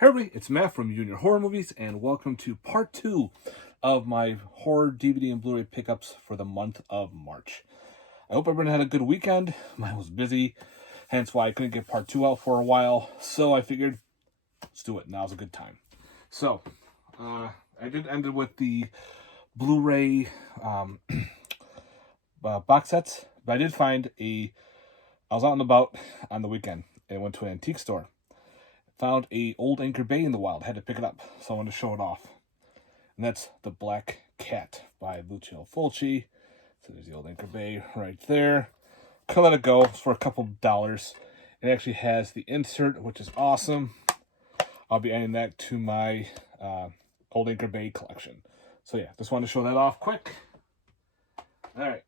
Hey everybody, it's Matt from Junior Horror Movies, and welcome to part 2 of my horror DVD and Blu-ray pickups for the month of March. I hope everyone had a good weekend. Mine was busy, hence why I couldn't get part 2 out for a while, so I figured, let's do it. Now's a good time. So, I did end it with the Blu-ray box sets, but I did find I was out and about on the weekend, and went to an antique store. Found a old Anchor Bay in the wild. Had to pick it up, so I wanted to show it off. And that's The Black Cat by Lucio Fulci. So there's the old Anchor Bay right there. Could let it go for a couple dollars. It actually has the insert, which is awesome. I'll be adding that to my old Anchor Bay collection. So yeah, just wanted to show that off quick. Alright.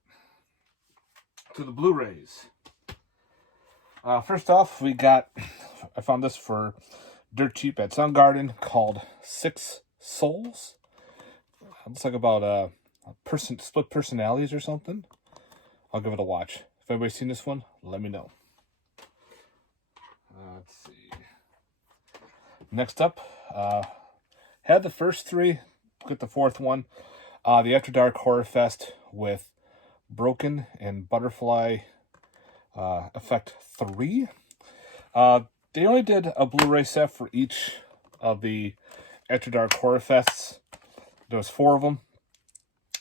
To the Blu-rays. First off, I found this for dirt cheap at Soundgarden, called Six Souls. Looks like about split personalities or something. I'll give it a watch. If anybody's seen this one, let me know. Let's see. Next up, had the first three, get the fourth one. The After Dark Horror Fest with Broken and Butterfly Effect 3. They only did a Blu-ray set for each of the After Dark Horror Fests. There was 4 of them.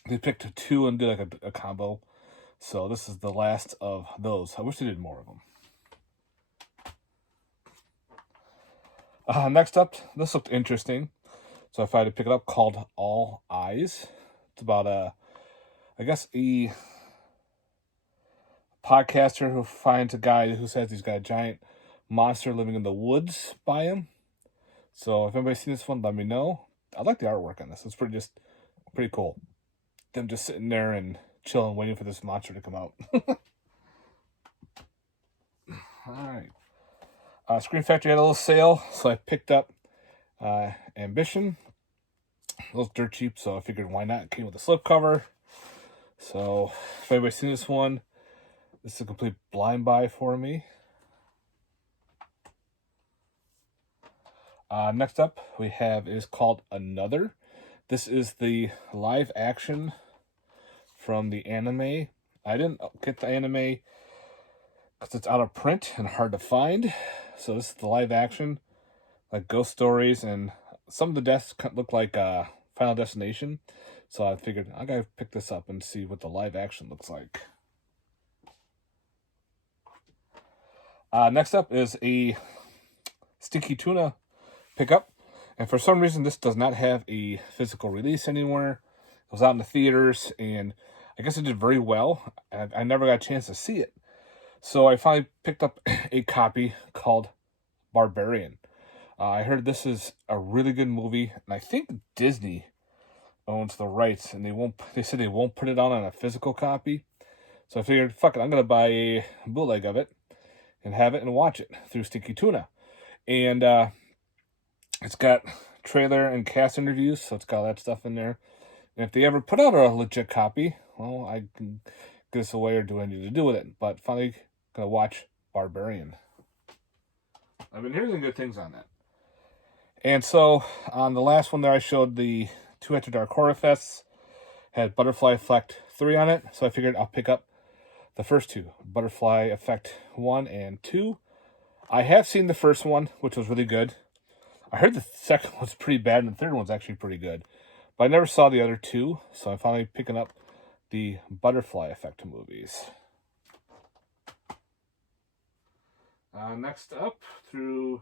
They picked 2 and did like a combo. So this is the last of those. I wish they did more of them. Next up, this looked interesting. So I had to pick it up, called All Eyes. It's about a podcaster who finds a guy who says he's got a giant monster living in the woods by him. So if anybody's seen this one, let me know. I like the artwork on this. It's pretty cool. Them just sitting there and chilling, waiting for this monster to come out. Alright. Screen Factory had a little sale, so I picked up Ambition. It was dirt cheap, so I figured why not? It came with a slipcover. So if anybody's seen this one, this is a complete blind buy for me. Next up, we have is called Another. This is the live action from the anime. I didn't get the anime because it's out of print and hard to find. So this is the live action, like ghost stories, and some of the deaths look like Final Destination. So I figured I gotta pick this up and see what the live action looks like. Next up is a Stinky Tuna pickup, and for some reason this does not have a physical release anywhere. It was out in the theaters, and I guess it did very well. I never got a chance to see it, so I finally picked up a copy called Barbarian. I heard this is a really good movie, and I think Disney owns the rights, and they said they won't put it on a physical copy. So I figured, fuck it, I'm gonna buy a bootleg of it and have it and watch it through Stinky Tuna. And it's got trailer and cast interviews, so it's got all that stuff in there. And if they ever put out a legit copy, well, I can give this away or do what I need to do with it. But finally, gonna watch Barbarian. I've been hearing good things on that. And so, on the last one there, I showed the 2 After Dark Horror Fests. Had Butterfly Effect 3 on it, so I figured I'll pick up the first 2, Butterfly Effect 1 and 2. I have seen the first one, which was really good. I heard the second one's pretty bad, and the third one's actually pretty good. But I never saw the other 2, so I'm finally picking up the Butterfly Effect movies. Next up, through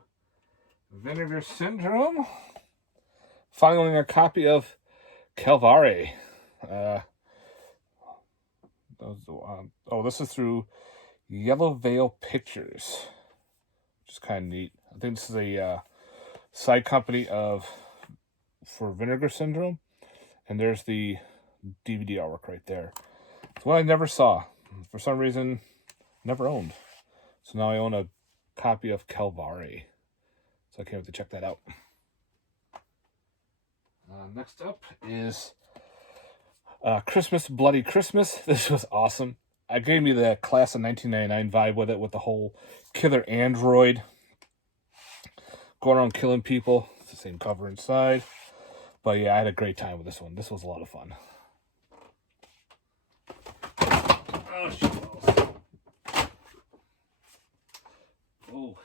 Vinegar Syndrome, finally owning a copy of Calvary. This is through Yellow Veil Pictures, which is kind of neat. I think this is a side company for Vinegar Syndrome, and there's the DVD artwork right there. It's one I never saw. For some reason, never owned. So now I own a copy of Calvary. So I can't wait to check that out. Next up is Christmas Bloody Christmas. This was awesome. I gave me the class of 1999 vibe with it, with the whole killer android going around killing people. It's the same cover inside. But yeah, I had a great time with this one. This was a lot of fun. Oh, shit. Oh.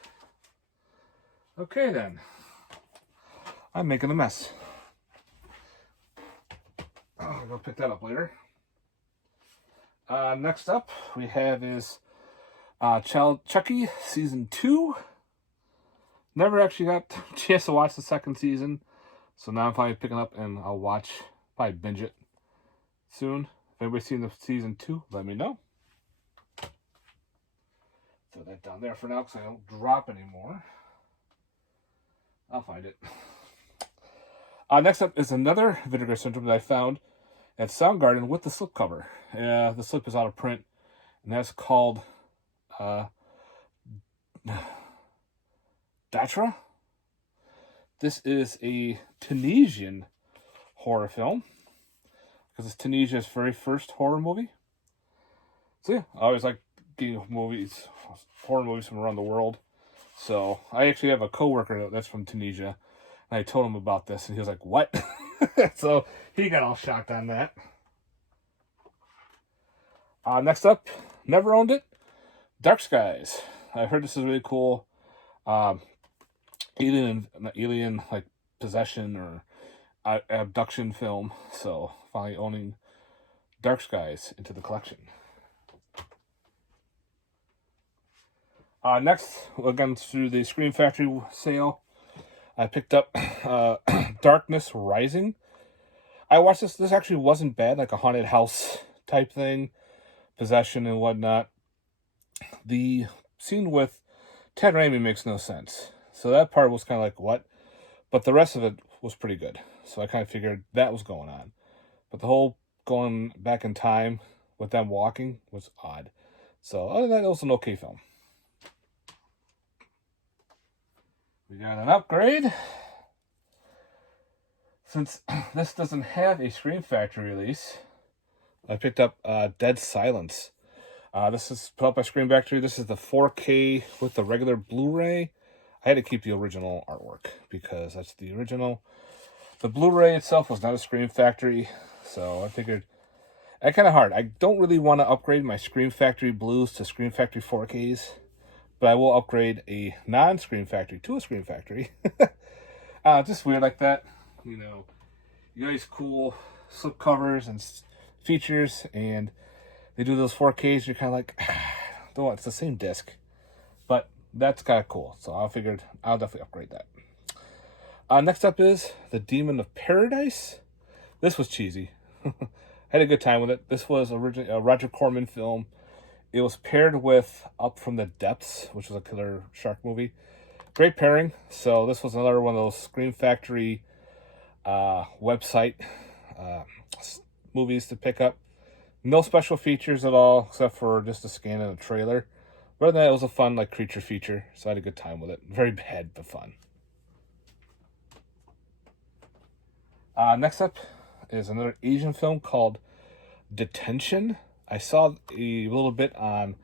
Okay, then. I'm making a mess. I'll go pick that up later. Next up, we have is Chucky Season 2. Never actually got a chance to watch the second season. So now I'm finally picking up and I'll probably binge it soon. If anybody's seen the Season 2, let me know. Throw that down there for now because I don't drop anymore. I'll find it. Next up is another Vinegar Syndrome that I found at Soundgarden with the slipcover. The slip is out of print, and that's called Datra. This is a Tunisian horror film because it's Tunisia's very first horror movie. So yeah, I always like getting horror movies from around the world. So I actually have a coworker that's from Tunisia, and I told him about this, and he was like, "What?" So he got all shocked on that. Next up, never owned it. Dark Skies. I heard this is really cool. Alien like possession or abduction film. So finally owning Dark Skies into the collection. Next, again through the Scream Factory sale, I picked up Darkness Rising. I watched this. This actually wasn't bad, like a haunted house type thing, possession and whatnot. The scene with Ted Raimi makes no sense. So that part was kind of like, what? But the rest of it was pretty good. So I kind of figured that was going on. But the whole going back in time with them walking was odd. So other than that, it was an okay film. We got an upgrade. Since this doesn't have a Scream Factory release, I picked up Dead Silence. This is put out by Scream Factory. This is the 4K with the regular Blu-ray. I had to keep the original artwork because that's the original. The Blu-ray itself was not a Scream Factory, so I figured it's kind of hard. I don't really want to upgrade my Scream Factory Blues to Scream Factory 4Ks, but I will upgrade a non-Scream Factory to a Scream Factory. Just weird like that. You know, you got these cool slip covers and features, and they do those 4Ks. You're kind of like, oh, it's the same disc. But that's kind of cool. So I figured I'll definitely upgrade that. Next up is The Demon of Paradise. This was cheesy. Had a good time with it. This was originally a Roger Corman film. It was paired with Up from the Depths, which was a killer shark movie. Great pairing. So this was another one of those Scream Factory website movies to pick up. No special features at all, except for just a scan and a trailer. But other than that, it was a fun like creature feature, so I had a good time with it. Very bad, but fun. Next up is another Asian film called Detention. I saw a little bit on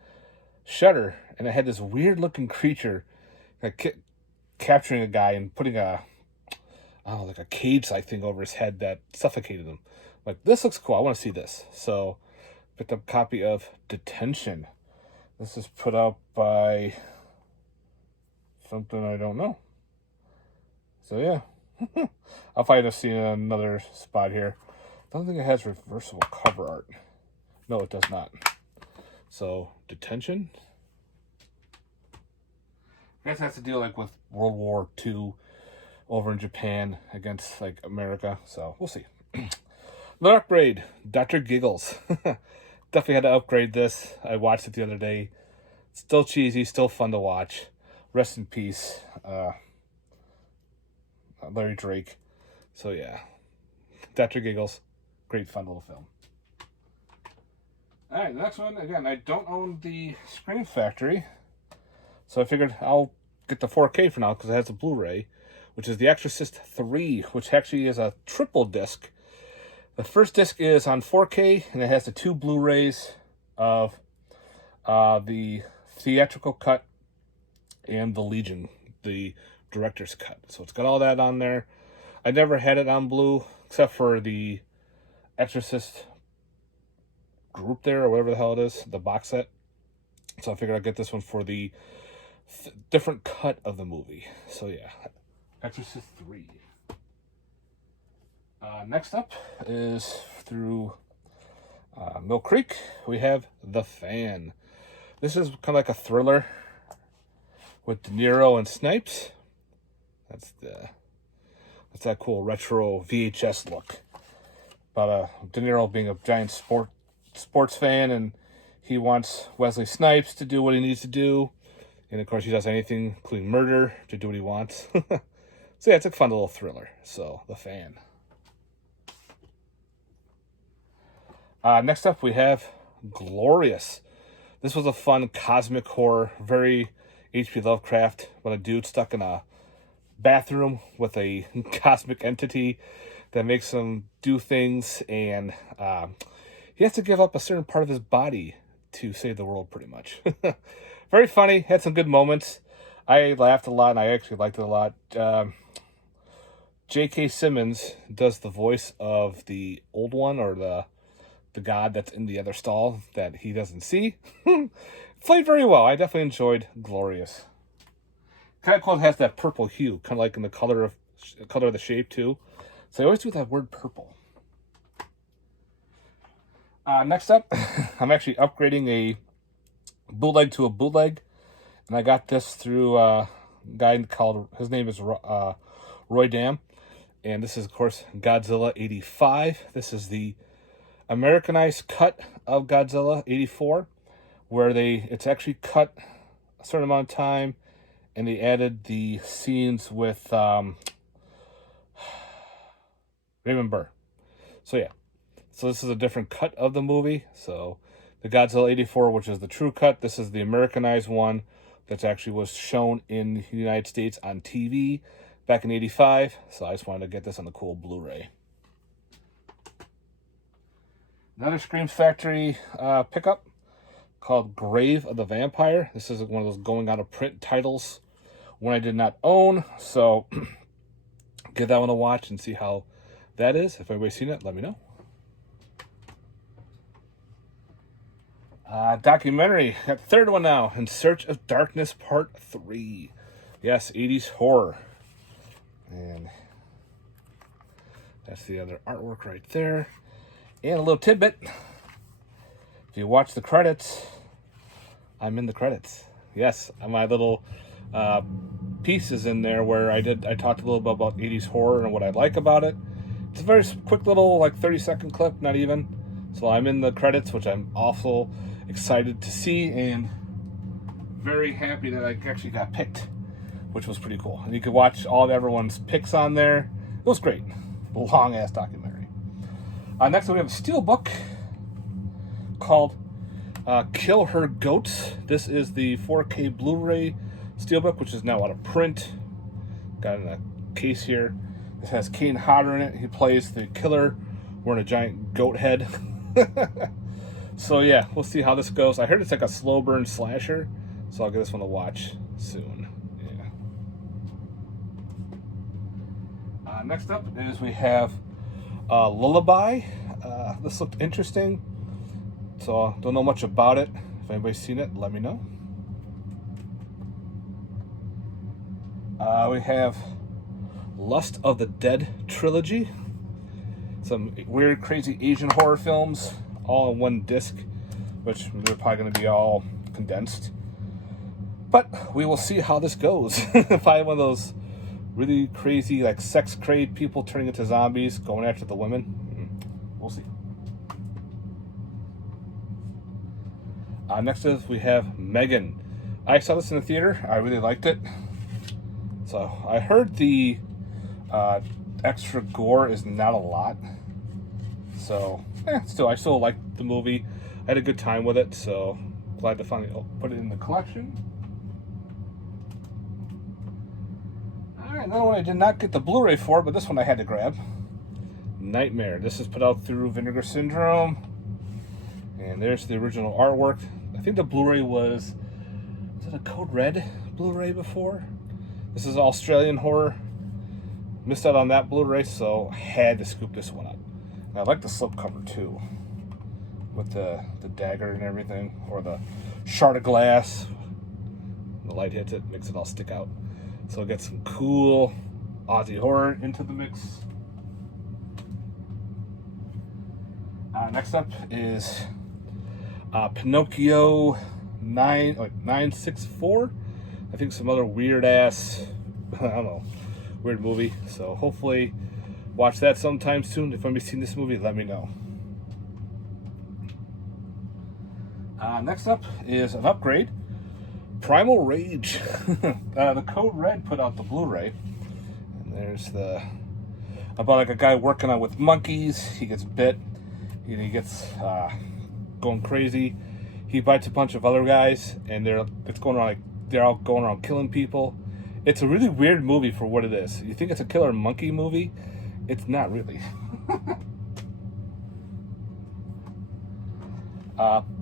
Shudder, and it had this weird-looking creature like capturing a guy and putting like a cage-like thing over his head that suffocated him. Like, this looks cool. I want to see this. So, picked up a copy of Detention. This is put out by something I don't know. So, yeah. I'll probably just see another spot here. I don't think it has reversible cover art. No, it does not. So, Detention. I guess it has to deal like with World War II over in Japan against like America. So, we'll see. Another upgrade, Dr. Giggles. Definitely had to upgrade this. I watched it the other day. Still cheesy, still fun to watch. Rest in peace, Larry Drake. So yeah, Dr. Giggles, great fun little film. All right, the next one, again, I don't own the Scream Factory, so I figured I'll get the 4K for now because it has a Blu-ray, which is The Exorcist 3, which actually is a triple disc. The first disc is on 4K, and it has the 2 Blu-rays of the theatrical cut and the Legion, the director's cut. So it's got all that on there. I never had it on Blue, except for the Exorcist group there, or whatever the hell it is, the box set. So I figured I'd get this one for the different cut of the movie. So yeah, Exorcist 3. Next up is through Mill Creek. We have The Fan. This is kind of like a thriller with De Niro and Snipes. That's that cool retro VHS look. About De Niro being a giant sports fan, and he wants Wesley Snipes to do what he needs to do. And of course, he does anything, including murder, to do what he wants. So yeah, it's a fun little thriller. So, The Fan. Next up, we have Glorious. This was a fun cosmic horror, very H.P. Lovecraft, about a dude stuck in a bathroom with a cosmic entity that makes him do things, and he has to give up a certain part of his body to save the world, pretty much. Very funny, had some good moments. I laughed a lot, and I actually liked it a lot. J.K. Simmons does the voice of the old one, or the god that's in the other stall that he doesn't see. Played very well. I definitely enjoyed Glorious. Kind of cool, it has that purple hue, kind of like in the color of the shape too. So I always do that word purple. Next up, I'm actually upgrading a bootleg to a bootleg, and I got this through a guy called, his name is Roy Dam, and this is of course Godzilla 85. This is the Americanized cut of Godzilla 84, where it's actually cut a certain amount of time, and they added the scenes with Raymond Burr. So yeah, so this is a different cut of the movie. So the Godzilla 84, which is the true cut, this is the Americanized one that actually was shown in the United States on TV back in 85. So I just wanted to get this on the cool Blu-ray. Another Screams Factory pickup called Grave of the Vampire. This is one of those going out of print titles, one I did not own. So give that one a watch and see how that is. If anybody's seen it, let me know. Documentary. Got the third one now. In Search of Darkness Part 3. Yes, 80s horror. And that's the other artwork right there. And a little tidbit. If you watch the credits, I'm in the credits. Yes, my little piece is in there where I talked a little bit about 80s horror and what I like about it. It's a very quick little, like 30-second clip, not even. So I'm in the credits, which I'm also excited to see, and very happy that I actually got picked, which was pretty cool. And you could watch all of everyone's picks on there. It was great. Long-ass documentary. Next we have a steelbook called Kill Her Goats. This is the 4K Blu-ray steelbook, which is now out of print. Got in a case here. This has Kane Hodder in it. He plays the killer wearing a giant goat head. So yeah, we'll see how this goes. I heard it's like a slow burn slasher, so I'll get this one to watch soon. Yeah. Next up is we have Lullaby. This looked interesting, so I don't know much about it. If anybody's seen it, let me know. We have Lust of the Dead trilogy. Some weird, crazy Asian horror films, all in one disc, which they're probably going to be all condensed. But we will see how this goes. Probably one of those really crazy, like sex-crazed people turning into zombies, going after the women. We'll see. Next is we have Megan. I saw this in the theater. I really liked it. So I heard the extra gore is not a lot. So still, I still liked the movie. I had a good time with it. So glad to finally put it in the collection. All right, another one I did not get the Blu-ray for, but this one I had to grab. Nightmare. This is put out through Vinegar Syndrome. And there's the original artwork. I think the Blu-ray was it a Code Red Blu-ray before? This is Australian horror. Missed out on that Blu-ray, so had to scoop this one up. And I like the slipcover too, with the dagger and everything, or the shard of glass. The light hits it, makes it all stick out. So get some cool Aussie horror into the mix. Next up is Pinocchio 964. I think some other weird ass, I don't know, weird movie. So hopefully watch that sometime soon. If anybody's seen this movie, let me know. Next up is an upgrade. Primal Rage. The Code Red put out the Blu-ray. And there's about like a guy working on with monkeys. He gets bit. He gets going crazy. He bites a bunch of other guys, and they're all going around killing people. It's a really weird movie for what it is. You think it's a killer monkey movie? It's not really.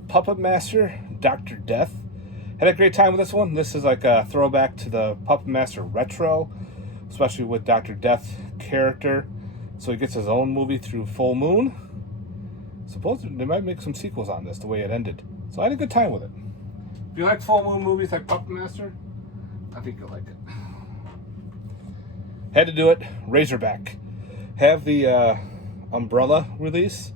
Puppet Master, Dr. Death. Had a great time with this one. This is like a throwback to the Puppet Master Retro, especially with Dr. Death character. So he gets his own movie through Full Moon. Supposedly they might make some sequels on this, the way it ended. So I had a good time with it. If you like Full Moon movies like Puppet Master, I think you'll like it. Had to do it. Razorback. Have the Umbrella release,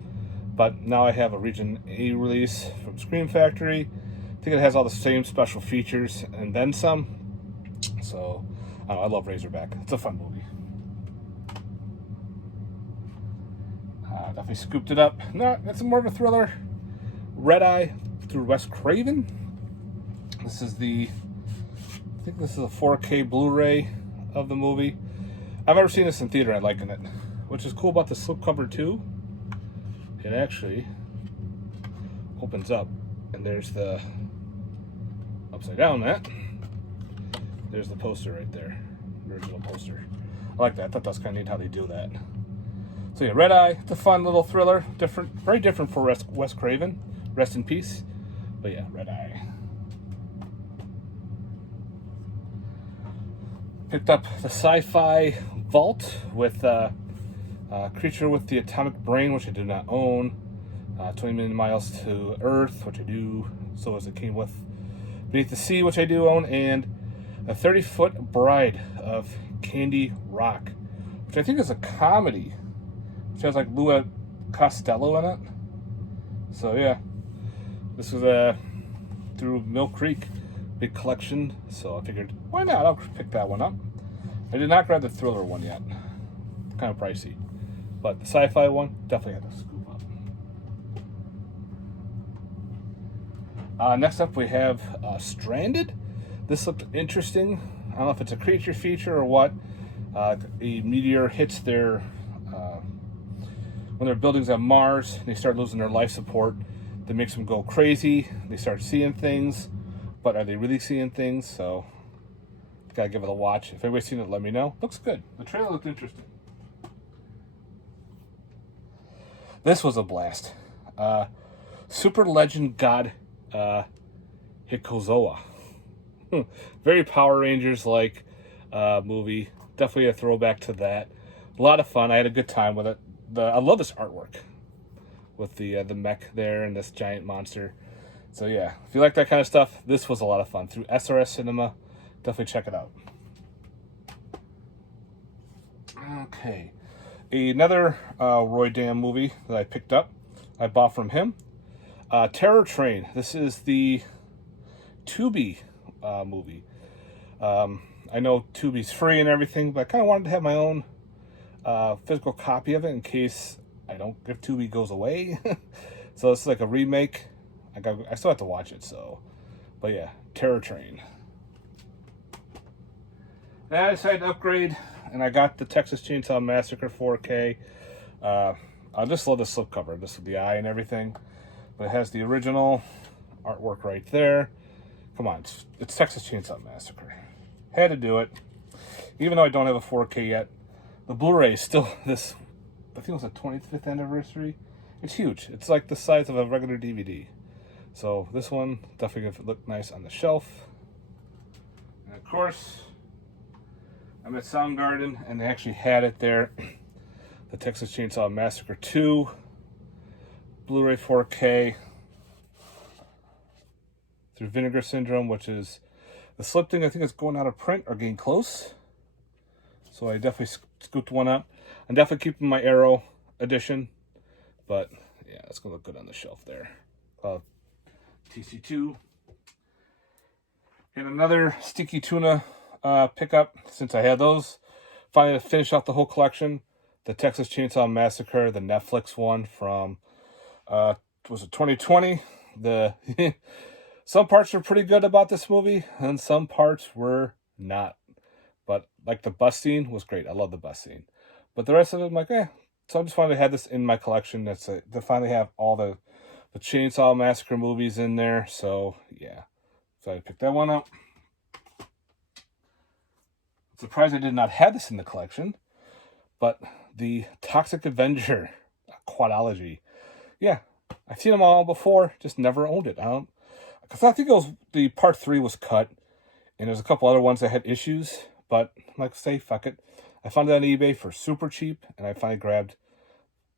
but now I have a Region A release from Scream Factory. I think it has all the same special features and then some. So I love Razorback. It's a fun movie. Definitely scooped it up. No, it's more of a thriller. Red Eye through Wes Craven. This is I think this is a 4K Blu-ray of the movie. I've never seen this in theater. I'm liking it. Which is cool about the slipcover too. It actually opens up, and there's the upside down that. There's the poster right there, the original poster. I like that. I thought that's kind of neat how they do that. So yeah, Red Eye. It's a fun little thriller. Different, very different for Wes Craven. Rest in peace. But yeah, Red Eye. Picked up the Sci-Fi Vault with Creature with the Atomic Brain, which I do not own. 20 Million Miles to Earth, which I do. So as it came with Beneath the Sea, which I do own, and a 30-Foot Bride of Candy Rock, which I think is a comedy, which has like Lua Costello in it. So yeah, this was through Mill Creek, big collection. So I figured, why not? I'll pick that one up. I did not grab the thriller one yet. Kind of pricey, but the sci-fi one definitely had to scoop up. Next up, we have Stranded. This looked interesting. I don't know if it's a creature feature or what. A meteor hits their when their buildings on Mars. They start losing their life support. That makes them go crazy. They start seeing things, but are they really seeing things? So, gotta give it a watch. If anybody's seen it, let me know. Looks good. The trailer looked interesting. This was a blast. Super Legend God Hikozoa. Very Power Rangers like movie. Definitely a throwback to that. A lot of fun. I had a good time with it. I love this artwork with the mech there and this giant monster. So yeah, if you like that kind of stuff, this was a lot of fun through SRS Cinema. Definitely check it out. Okay, another Roy Dam movie that I picked up. I bought from him. Terror Train. This is the Tubi movie. I know Tubi's free and everything, but I kind of wanted to have my own physical copy of it in case if Tubi goes away. So it's like a remake. I still have to watch it. So, but yeah, Terror Train. Then I decided to upgrade, and I got the Texas Chainsaw Massacre 4K. I just love the slipcover. This with the eye and everything. But it has the original artwork right there. Come on, it's Texas Chainsaw Massacre. Had to do it. Even though I don't have a 4K yet, the Blu-ray is still this, I think it was the 25th anniversary. It's huge. It's like the size of a regular DVD. So this one definitely going to look nice on the shelf. And of course, I'm at Soundgarden, and they actually had it there. The Texas Chainsaw Massacre 2, Blu-ray 4K, through Vinegar Syndrome, which is the slip thing. I think it's going out of print or getting close. So I definitely scooped one up. I'm definitely keeping my Arrow edition, but yeah, it's gonna look good on the shelf there. TC2. And another Sticky Tuna pickup, since I had those. Finally, to finish off the whole collection, the Texas Chainsaw Massacre, the Netflix one from, was it 2020? Some parts were pretty good about this movie, and some parts were not. But, like, the bus scene was great. I love the bus scene. But the rest of it, I'm like, eh. So I just wanted to have this in my collection. That's it. To finally have all the Chainsaw Massacre movies in there. So, yeah. So I picked that one up. Surprised I did not have this in the collection. But the Toxic Avenger quadology. Yeah. I've seen them all before. Just never owned it. Because I think it was the part 3 was cut. And there's a couple other ones that had issues. But I'm like, say, fuck it. I found it on eBay for super cheap. And I finally grabbed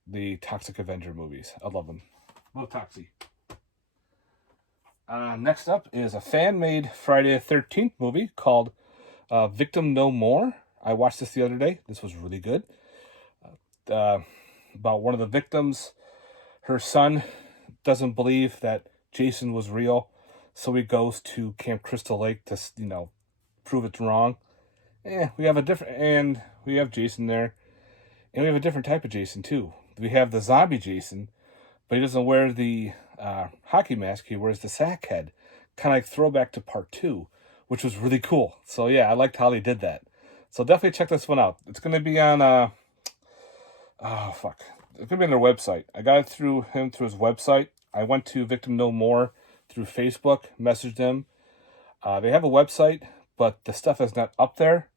the Toxic Avenger movies. I love them. Love Toxie. Next up is a fan-made Friday the 13th movie called Victim No More. I watched this the other day. This was really good. About one of the victims. Her son doesn't believe that Jason was real, so he goes to Camp Crystal Lake to, prove it's wrong. We have Jason there, and we have a different type of Jason too. We have the zombie Jason, but he doesn't wear the hockey mask. He wears the sack head, kind of like throwback to part 2, which was really cool. So yeah, I liked how they did that. So definitely check this one out. It's going to be on, it's going to be on their website. I got it through his website. I went to Victim No More through Facebook, messaged them. They have a website, but the stuff is not up there.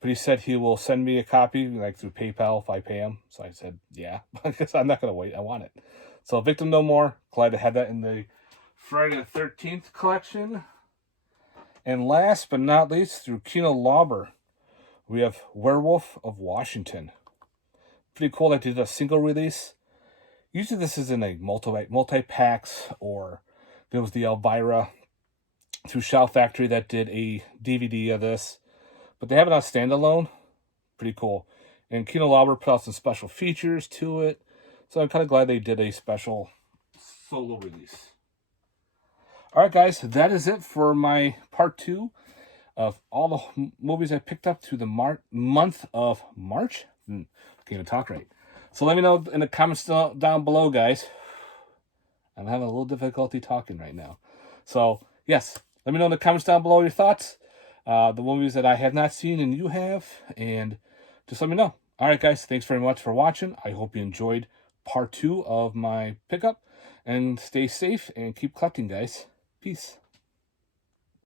But he said he will send me a copy, like through PayPal if I pay him. So I said, yeah, because I'm not going to wait. I want it. So Victim No More. Glad to have that in the Friday the 13th collection. And last but not least, through Kino Lauber, we have Werewolf of Washington. Pretty cool that they did a single release. Usually this is in a multi-packs, or there was the Elvira through Shout Factory that did a DVD of this. But they have it on standalone. Pretty cool. And Kino Lauber put out some special features to it. So I'm kind of glad they did a special solo release. Alright guys, that is it for my part 2 of all the movies I picked up through the month of March. Can't even talk right. So let me know in the comments down below, guys. I'm having a little difficulty talking right now. So, yes, let me know in the comments down below your thoughts. The movies that I have not seen and you have. And just let me know. Alright guys, thanks very much for watching. I hope you enjoyed part 2 of my pickup. And stay safe and keep collecting, guys. Peace.